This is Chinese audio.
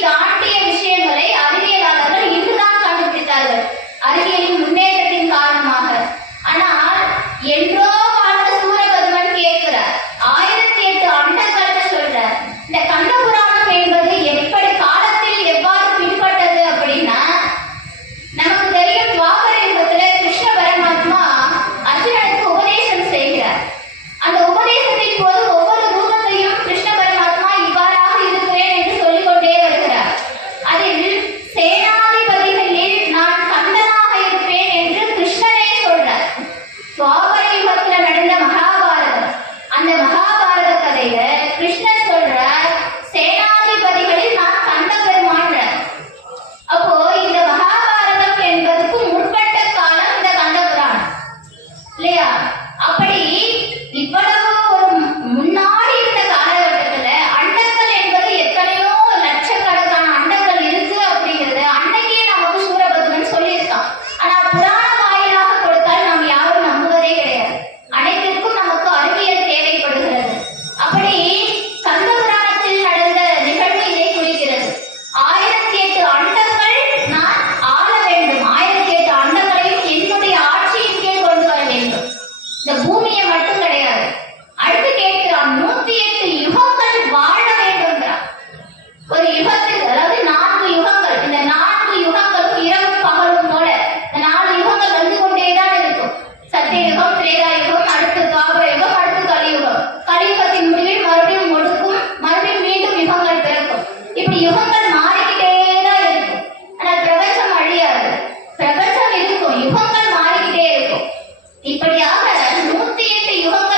தாண்டிய 第一次以后